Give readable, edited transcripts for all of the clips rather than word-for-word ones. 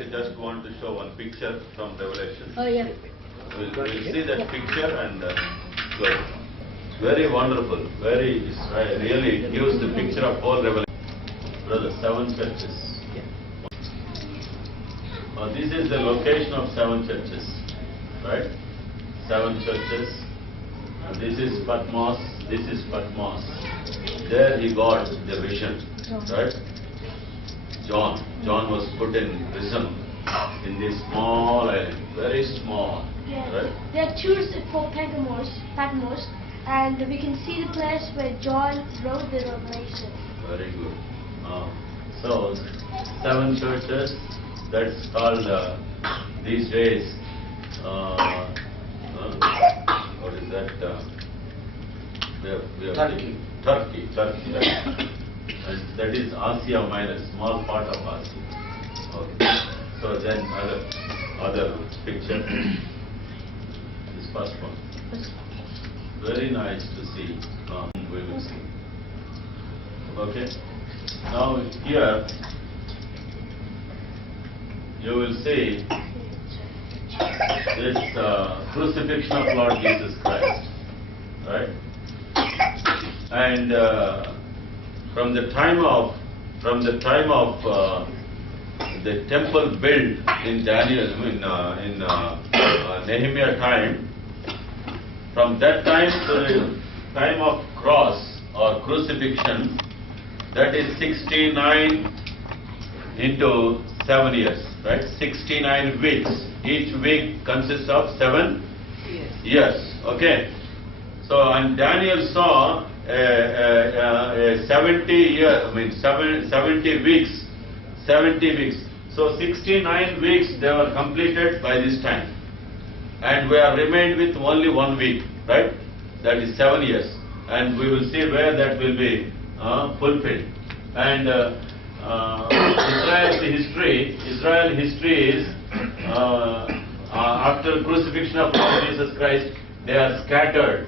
I just want to show one picture from Revelation. Oh, yeah. We'll see that picture and close. It's very wonderful. Really gives the picture of whole Revelation. Brother, 7 churches. This is the location of 7 churches, right? 7 churches. This is Patmos. This is Patmos. There he got the vision, right? John was put in prison in this small island, very small, right? There are 2 for Patmos, and we can see the place where John wrote the Revelation. Very good. So 7 churches. That's called these days. What is that? We have Turkey. Right? And that is Asia Minor, small part of Asia. Okay. So then other picture. This first one. Very nice to see. We will see. Okay. Now here you will see this crucifixion of Lord Jesus Christ, right? And from the time of the temple built in Nehemiah time, from that time to the time of cross or crucifixion, that is 69 into 7 years, right? 69 weeks. Each week consists of 7 years. Okay. So, and Daniel saw 70 weeks. 70 weeks. So 69 weeks they were completed by this time. And we are remained with only 1 week, right? That is 7 years. And we will see where that will be fulfilled. And Israel history is after crucifixion of Lord Jesus Christ, they are scattered.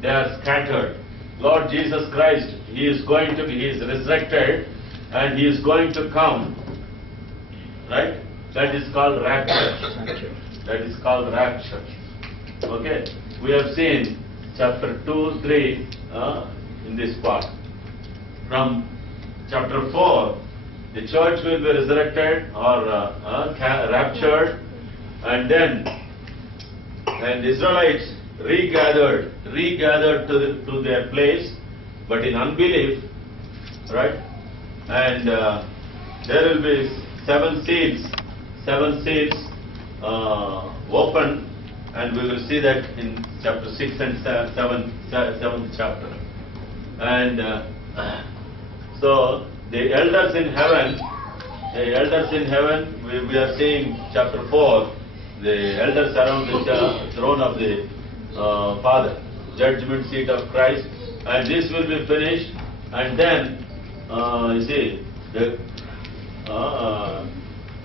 They are scattered. Lord Jesus Christ, He is resurrected and He is going to come. Right? That is called rapture. That is called rapture. Okay? We have seen chapter 2, 3 in this part. From chapter 4, the church will be resurrected or raptured, and then Israelites regathered to their place, but in unbelief, right? And there will be 7 seals open, and we will see that in chapter 6 and 7th chapter. And so the elders in heaven, we are seeing chapter 4, the elders around the throne of the Father, judgment seat of Christ, and this will be finished, and then you see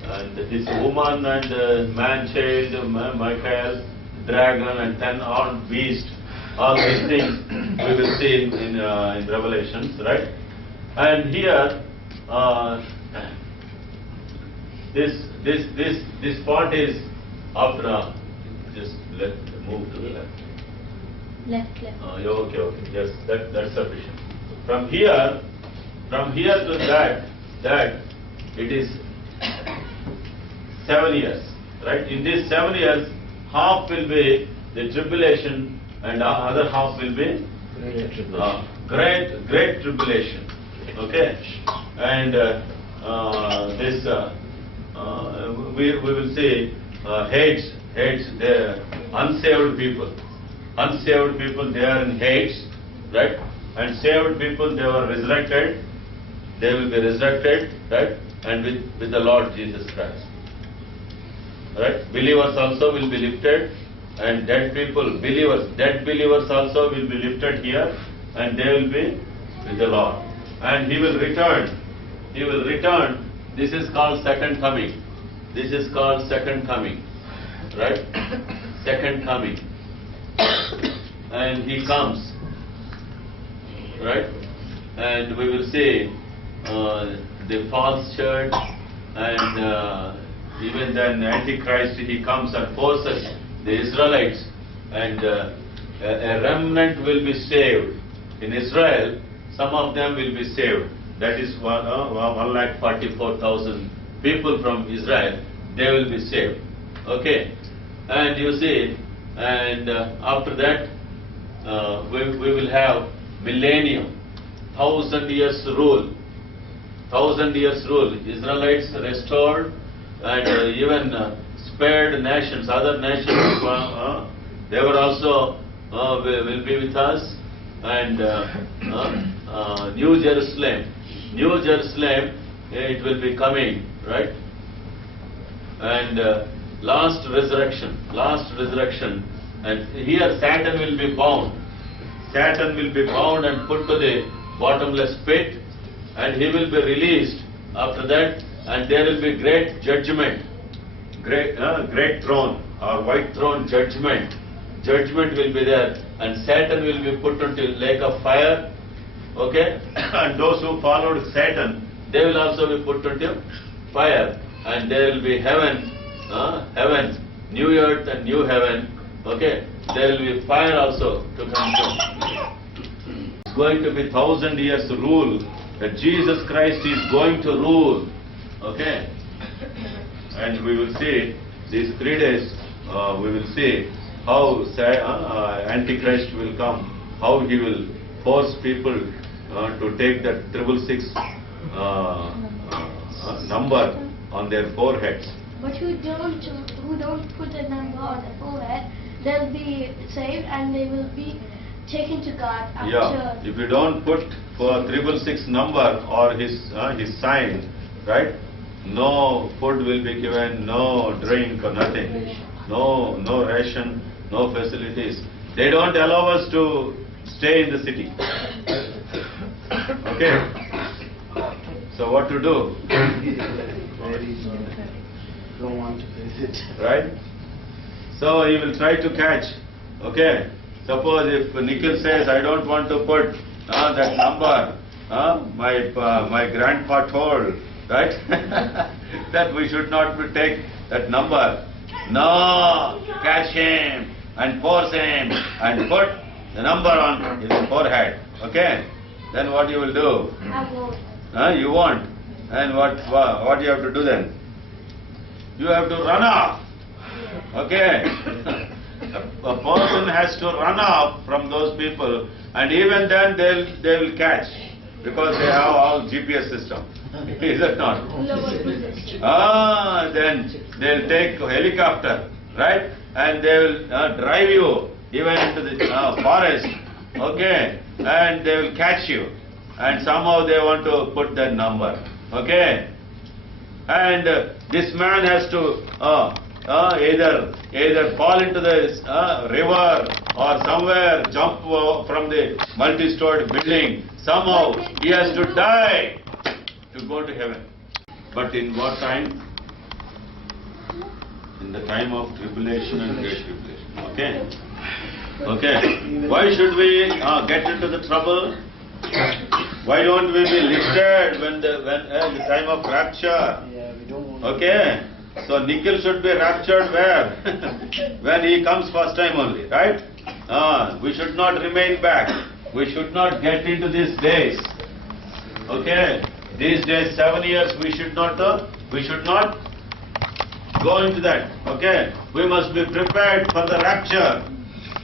and this woman and man-child, Michael, dragon, and 10 horned beast, all these things we will see in Revelations, right? And here this part is after just move to the left. Left. Okay. Yes, that's sufficient. From here to that it is 7 years, right? In these 7 years, half will be the tribulation, and other half will be great tribulation. Okay, and we will see hates the unsaved people. Unsaved people, they are in hates, right? And saved people, they were resurrected. They will be resurrected, right? And with the Lord Jesus Christ, right? Believers also will be lifted, and dead believers also will be lifted here, and they will be with the Lord. And He will return. This is called second coming. Right? Second coming. And He comes. Right? And we will see the false church and even then Antichrist, he comes and forces the Israelites, and a remnant will be saved. In Israel, some of them will be saved. That is 144,000 people from Israel, they will be saved. Okay, and you see, and after that, we will have millennium, 1,000 years rule. 1,000 years rule. Israelites restored, and even spared nations, other nations, they were also will be with us. And New Jerusalem, it will be coming, right? And last resurrection, and here Satan will be bound. Satan will be bound and put to the bottomless pit, and he will be released after that, and there will be great judgment, great throne or white throne judgment. Judgment will be there, and Satan will be put into lake of fire. Okay, and those who followed Satan, they will also be put into fire, and there will be heaven, new earth and new heaven. Okay, there will be fire also to come to. It's going to be 1,000 years rule, that Jesus Christ is going to rule. Okay, and we will see these 3 days, we will see how Antichrist will come, how he will force people to take that 666 number on their foreheads. But who don't put the number on the forehead, they'll be saved and they will be taken to God after. Yeah, if you don't put for 666 number or his sign, right? No food will be given, no drink or nothing, no ration, no facilities. They don't allow us to stay in the city. Okay. So what to do? Don't want to visit. Right? So he will try to catch. Okay. Suppose if Nikhil says, I don't want to put that number, my grandpa told, right? that we should not take that number. No, catch him and force him and put the number on his forehead. Okay? Then what you will do? I won't. You won't. And what you have to do then? You have to run off. Okay? A person has to run off from those people, and even then they will catch, because they have all GPS system. Is it not? Then they'll take helicopter, right? And they will drive you even into the forest, okay? And they will catch you, and somehow they want to put that number, okay? And this man has to either fall into the river or somewhere, jump from the multi-story building. Somehow he has to die to go to heaven. But in what time? In the time of tribulation and great tribulation. Okay? Okay. Why should we get into the trouble? Why don't we be lifted when the time of rapture? Yeah, we don't want. Okay. So Nikhil should be raptured where? When he comes first time only, right? We should not remain back. We should not get into these days. Okay. These days, 7 years, we should not go into that. Okay. We must be prepared for the rapture.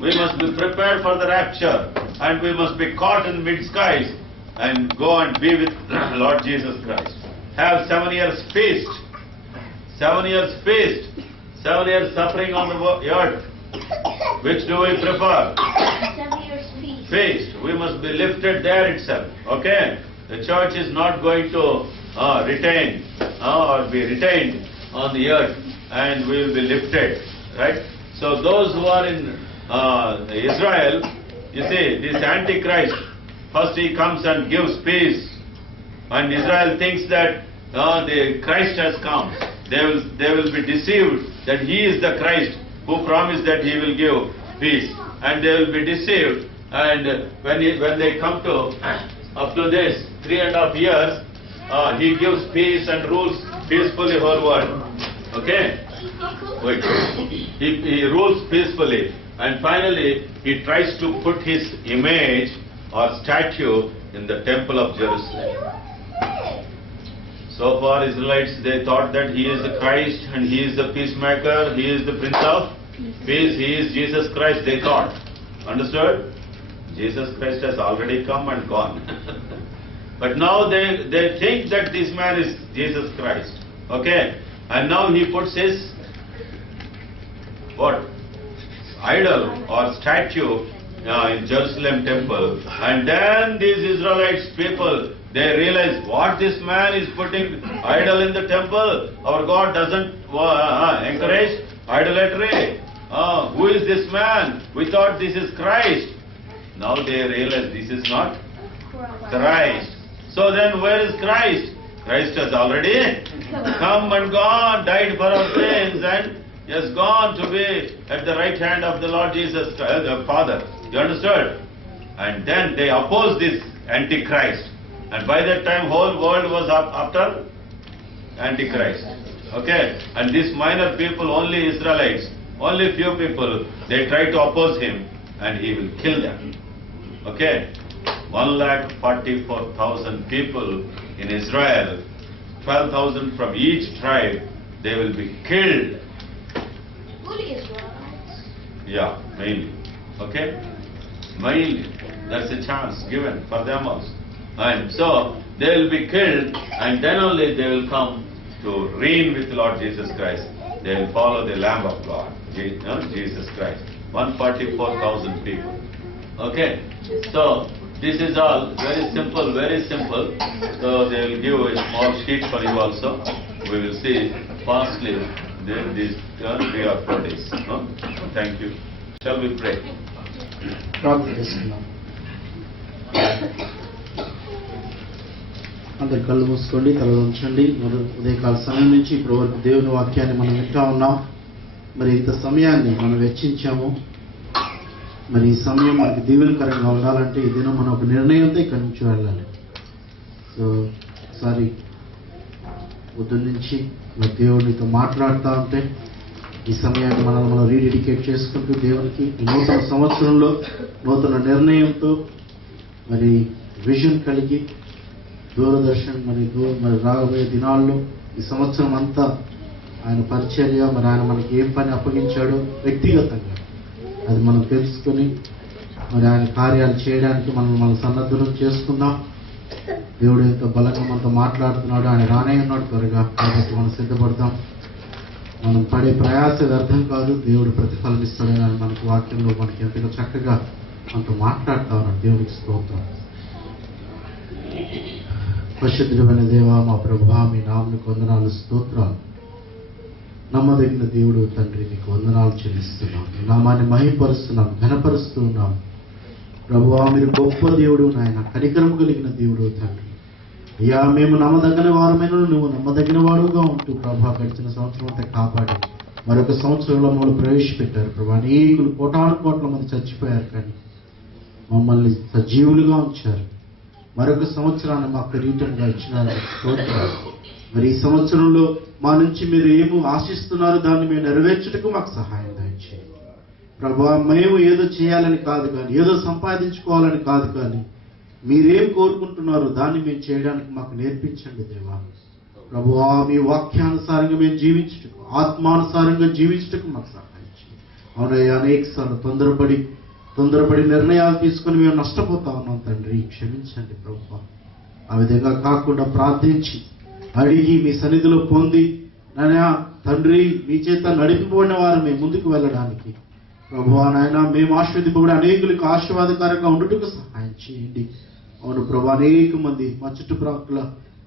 We must be prepared for the rapture, and we must be caught in mid skies and go and be with Lord Jesus Christ. Have 7 years feast. 7 years feast, 7 years suffering on the earth. Which do we prefer? 7 years feast. Feast. We must be lifted there itself. Okay? The church is not going to retain or be retained on the earth, and we will be lifted. Right? So those who are in Israel, you see, this Antichrist, first he comes and gives peace, and Israel thinks that the Christ has come. They will be deceived that he is the Christ who promised that he will give peace, and they will be deceived. And when they come to up to this 3.5 years, he gives peace and rules peacefully whole world. Okay? Wait. He rules peacefully, and finally he tries to put his image or statue in the temple of Jerusalem. So far Israelites, they thought that he is the Christ and he is the peacemaker, he is the Prince of Peace, he is Jesus Christ, they thought. Understood? Jesus Christ has already come and gone. But now they think that this man is Jesus Christ. Okay? And now he puts his what? Idol or statue in Jerusalem temple. And then these Israelites people, they realize what this man is putting idol in the temple. Our God doesn't encourage idolatry. Who is this man? We thought this is Christ. Now they realize this is not Christ. So then where is Christ? Christ has already come and gone, died for our sins, and has gone to be at the right hand of the Lord Jesus, the Father. You understood? And then they opposed this Antichrist. And by that time whole world was up after Antichrist. Okay? And these minor people, only Israelites, only few people, they try to oppose him and he will kill them. Okay? 144,000 people in Israel, 12,000 from each tribe, they will be killed. Only Israelites. Yeah, mainly. Okay? Mainly. That's a chance given for them also. And so, they will be killed, and then only they will come to reign with Lord Jesus Christ. They will follow the Lamb of God, Jesus Christ. 144,000 people. Okay? So, this is all very simple, very simple. So, they will give a small sheet for you also. We will see fastly these 3 or 4 days. Thank you. Shall we pray? ప్రార్థన చేసుకుందాం. అందరు కళ్ళు మూసుకోండి, తల ఉంచండి. మరి ఉదయకాల సమయం నుంచి ఇప్పటి వరకు దేవుని వాక్యాన్ని మనం వింటా ఉన్నాం. మరి ఇంత సమయాన్ని మనం వెచ్చించాము. మరి ఈ సమయం మనకి దీవెనకరంగా ఉండాలంటే ఈ దినం మనం ఒక నిర్ణయంతో ఇక్కడి నుంచి వెళ్ళాలి. సో ఒకసారి పొద్దున్న నుంచి మరి దేవునితో మాట్లాడుతూ ఉంటే ఈ సమయాన్ని మనం రీడెడికేట్ చేసుకుంటూ దేవునికి ఈ నూతన సంవత్సరంలో నూతన నిర్ణయంతో మరి విజన్ కలిగి దూరదర్శన్ మరి రాబోయే దినాల్లో ఈ సంవత్సరం అంతా ఆయన పరిచర్య, మరి ఆయన మనకి ఏం పని అప్పగించాడో వ్యక్తిగతంగా అది మనం తెలుసుకొని మరి ఆయన కార్యాలు చేయడానికి మనం సన్నద్ధం చేసుకుందాం. దేవుడు ఎంత బలంగా మనతో మాట్లాడుతున్నాడు, ఆయన రానే ఉన్నాడు త్వరగా. కాబట్టి మనం సిద్ధపడతాం. మనం పడే ప్రయాస వ్యర్థం కాదు, దేవుడు ప్రతిఫలం ఇస్తాడని మనకి వాక్యంలో మనకి ఎంతగా చక్కగా మనతో మాట్లాడుతా ఉన్నాడు. దేవుడికి స్తోత్రం. పరిశుద్ధుడైన దేవా, మా ప్రభువా, మీ నామమునకు వందనాలు, స్తోత్రాలు. నమ్మదగిన దేవుడు తండ్రి, నీకు వందనాలు చెల్లిస్తున్నాం. మీ నామాన్ని మహిమపరుస్తున్నాం, ఘనపరుస్తున్నాం. ప్రభువా, మీరు గొప్ప దేవుడు నాయన, కనికరము కలిగిన దేవుడు తండ్రి. అయ్యా, మేము నమ్మదగిన వారమైన నువ్వు నమ్మదగిన వాడుగా ఉంటూ ప్రభా గడిచిన సంవత్సరం అంతా కాపాడి మరొక సంవత్సరంలో మమ్మల్ని ప్రవేశపెట్టారు. ప్రభా, అనేకులు కోటాను కోట్ల మంది చచ్చిపోయారు, కానీ మమ్మల్ని సజీవులుగా ఉంచారు. మరొక సంవత్సరాన్ని మాకు రిటర్న్గా ఇచ్చినారు. మరి ఈ సంవత్సరంలో మా నుంచి మీరు ఏమో ఆశిస్తున్నారో దాన్ని మేము నెరవేర్చుటకు మాకు సహాయం దయచేయండి ప్రభా. మేము ఏదో చేయాలని కాదు కానీ, ఏదో సంపాదించుకోవాలని కాదు కానీ, మీరేం కోరుకుంటున్నారో దాన్ని మేము చేయడానికి మాకు నేర్పించండి దేవా. ప్రభువా, మీ వాక్యానుసారంగా మేము జీవించుటకు, ఆత్మానుసారంగా జీవించుటకు మాకు సహాయం చేయండి. అవునయ్యా, అనేక సార్లు తొందరపడి నిర్ణయాలు తీసుకొని మేము నష్టపోతా ఉన్నాం తండ్రి, క్షమించండి ప్రభువా. ఆ విధంగా కాకుండా ప్రార్థించి అడిగి మీ సన్నిధిలో పొంది నాయనా తండ్రి మీ చేత నడిపిపోయిన వారు మేము ముందుకు వెళ్ళడానికి ప్రభువా నాయన మేము ఆశీర్వదింపబడి అనేకులకు ఆశీర్వాదకరంగా ఉండుటకు సహాయం చేయండి. అవును ప్రభు, అనేక మంది మా చుట్టుప్రక్కల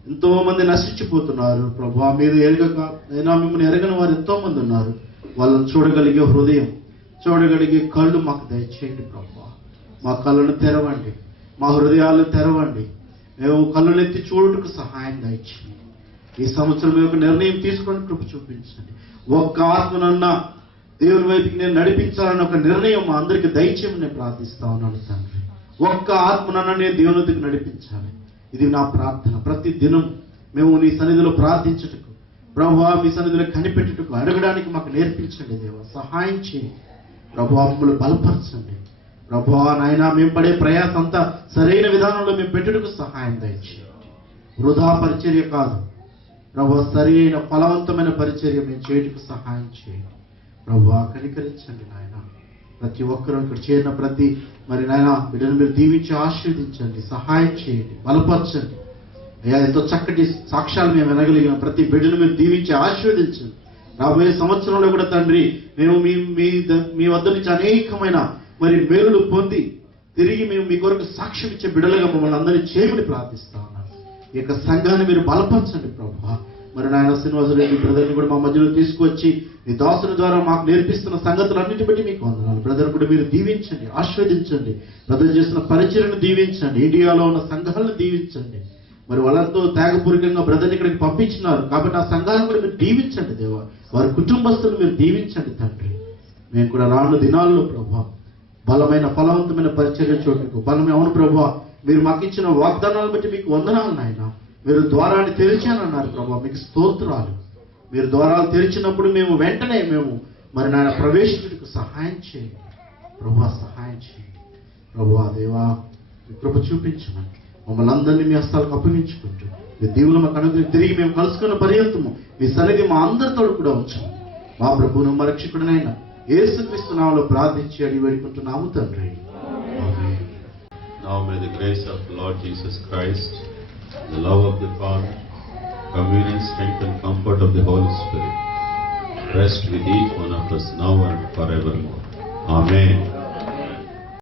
ఎంతో మంది నశించిపోతున్నారు ప్రభువా. మీరు ఎరగక అయినా మిమ్మల్ని ఎరగని వారు ఎంతో మంది ఉన్నారు. వాళ్ళని చూడగలిగే హృదయం, చూడగలిగే కళ్ళు మాకు దయచేయండి ప్రభువా. మా కళ్ళను తెరవండి, మా హృదయాలను తెరవండి. మేము కళ్ళనెత్తి చూడటకు సహాయం దయచేయండి. ఈ సంవత్సరం మేము ఒక నిర్ణయం తీసుకొని కృప చూపించండి. ఒక్క ఆత్మనన్నా దేవుని వైపుకి నేను నడిపించాలని ఒక నిర్ణయం మా అందరికీ దయచేయమని నేను ప్రార్థిస్తా ఉన్నాను తండ్రి. ఒక్క ఆత్మనన్నా నేను దేవుని వైపుకి నడిపించాలి. ఇది నా ప్రార్థన. ప్రతి దినం మేము నీ సన్నిధిలో ప్రార్థించుటకు, ప్రభువా మీ సన్నిధిలో కనిపెట్టుటకు అడగడానికి మాకు నేర్పించండి దేవా. సహాయం చేయండి ప్రభువా, మమ్మల్ని బలపరచండి ప్రభువా. నాయన మేము పడే ప్రయాస అంతా సరైన విధానంలో మేము పెట్టుటకు సహాయం దయచేయండి. వృధా పరిచర్య కాదు ప్రభువా, సరైన ఫలవంతమైన పరిచర్య మేము చేయటకు సహాయం చేయండి ప్రభువా. కనికరించండి నాయన. ప్రతి ఒక్కరూ ఇక్కడ చేరిన ప్రతి మరి నాయన బిడ్డను మీరు దీవించి ఆశీర్వదించండి, సహాయం చేయండి, బలపరచండి అయ్యా. ఎంతో చక్కటి సాక్ష్యాలు మేము వినగలిగిన ప్రతి బిడ్డను మీరు దీవించి ఆశీర్వదించండి. రాబోయే సంవత్సరంలో కూడా తండ్రి మేము మీ వద్ద నుంచి అనేకమైన మరి మేలులు పొంది తిరిగి మేము మీ కొరకు సాక్ష్యం ఇచ్చే బిడ్డలుగా మమ్మల్ని అందరినీ చేయమని ప్రార్థిస్తా ఉన్నాను. ఈ యొక్క సంఘాన్ని మీరు బలపరచండి ప్రభువా. మరి నాయన శ్రీనివాసరెడ్డి బ్రదర్ని కూడా మా మధ్యలో తీసుకొచ్చి మీ దాసుని ద్వారా మాకు నేర్పిస్తున్న సంగతులన్నిటి బట్టి మీకు వందనాలు. బ్రదర్ కూడా మీరు దీవించండి, ఆశీర్వదించండి. బ్రదర్ చేసిన పరిచయను దీవించండి, ఇండియాలో ఉన్న సంఘాలను దీవించండి. మరి వాళ్ళంతో త్యాగపూర్వకంగా బ్రదర్ని ఇక్కడికి పంపించినారు కాబట్టి ఆ సంఘాలను కూడా మీరు దీవించండి దేవా. వారి కుటుంబస్తులను మీరు దీవించండి తండ్రి. మేము కూడా రానున్న దినాల్లో ప్రభా బలమైన ఫలవంతమైన పరిచర్య చోటుకు బలమైన అవును ప్రభా, మీరు మాకు ఇచ్చిన వాగ్దానాలను బట్టి మీకు వందనాలు నాయన. మీరు ద్వారాన్ని తెరిచానన్నారు ప్రభా, మీకు స్తోత్రాలు. మీరు ద్వారాలు తెరిచినప్పుడు మేము వెంటనే మరి నాయన ప్రవేశించుటకు సహాయం చేయండి ప్రభా, సహాయం చేయండి ప్రభా. దేవా మీ కృప చూపించమని మమ్మల్ని అందరినీ మీ హస్తాలకు అప్పగించుకుంటూ మీ దీవులు మాకు అనుగ్రహం తిరిగి మేము కలుసుకున్న పర్యంతము మీ సన్నిధి మా అందరితో కూడా ఉంచండి. మా ప్రభువును మా రక్షకుడినైనా యేసుక్రీస్తు నామములో ప్రార్థించి అడిగి వేడుకుంటున్నాము తండ్రి. ఆమేన్. Now may the grace of the Lord Jesus Christ, the love of the Father, communion, strength and comfort of the Holy Spirit rest with each one of us now and forevermore. Amen.